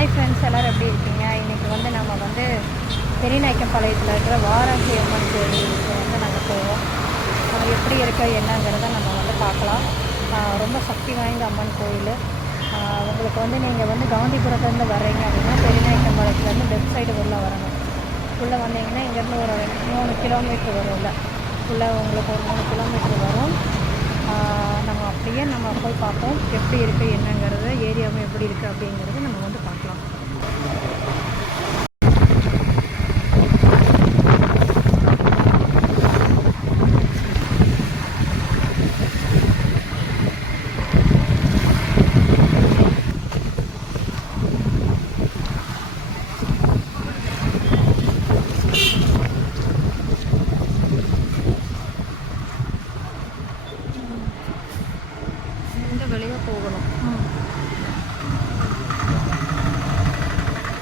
Hi friends எல்லோரும் எப்படி இருக்கீங்க? இன்றைக்கி வந்து நம்ம வந்து பெரியநாயக்கம்பாளையத்தில் இருக்கிற வாராகி அம்மன் கோயிலுக்கு வந்து நாங்கள் போவோம். எப்படி இருக்க என்னங்கிறத நம்ம வந்து பார்க்கலாம். ரொம்ப சக்தி வாய்ந்த அம்மன் கோயில். உங்களுக்கு வந்து நீங்கள் வந்து காந்திபுரத்துலேருந்து வர்றீங்க அப்படின்னா பெரியநாயக்கம்பாளையத்துலேருந்து லெஃப்ட் சைடு உள்ளே வரணும். உள்ளே வந்தீங்கன்னா இங்கேருந்து ஒரு மூணு கிலோமீட்டர் வரும்ல உள்ளே. உங்களுக்கு ஒரு மூணு கிலோமீட்டர் வரும். நம்ம அப்படியே நம்ம போய் பார்ப்போம். எப்படி இருக்குது என்னங்கிறது ஏரியாவும் எப்படி இருக்குது அப்படிங்கிறது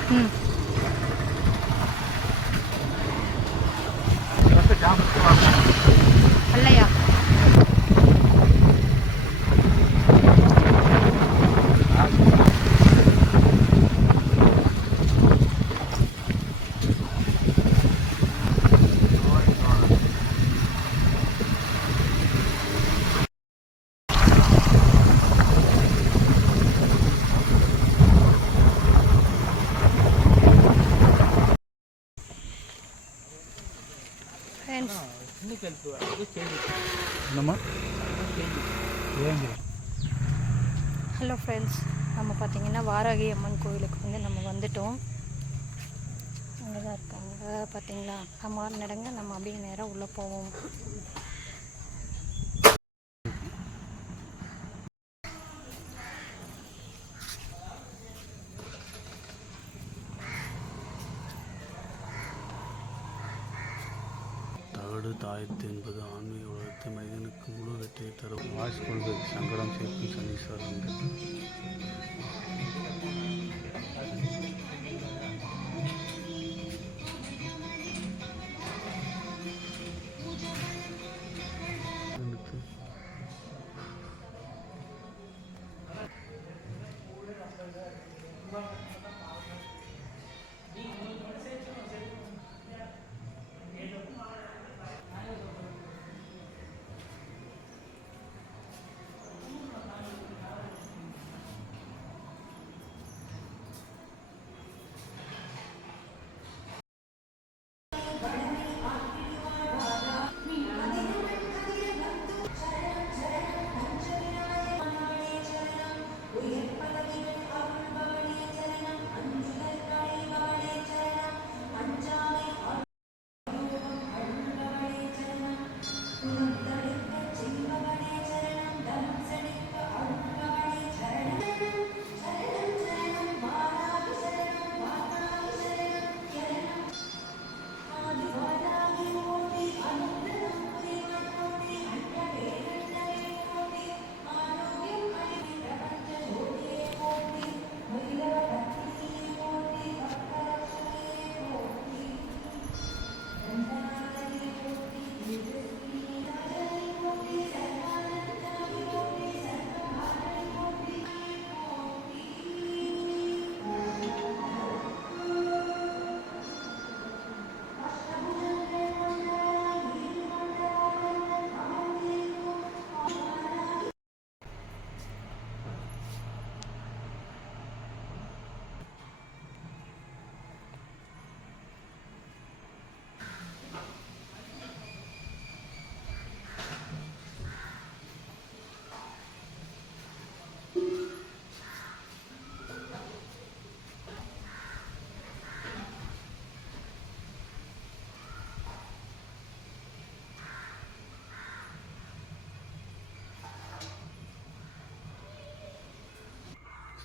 Hmm. என்னம்மா? ஹலோ ஃப்ரெண்ட்ஸ் நம்ம பார்த்தீங்கன்னா வாராகி அம்மன் கோயிலுக்கு வந்து நம்ம வந்துட்டோம். அங்கே தான் இருக்காங்க. பார்த்தீங்களா? நம்ம நடங்க. நம்ம அப்படியே நேராக உள்ளே போவோம். தகடு தாயத்து என்பது ஆன்மீக உலகத்தை மனிதனுக்கு முழு வெற்றியை தரும். வாய்ஸ் கொள்வது சங்கடம் சேர்க்கும் சனீஸ்வரன்.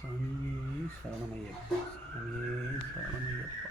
சாமியே சரணமையப்பா சாமியே சரணமையப்பா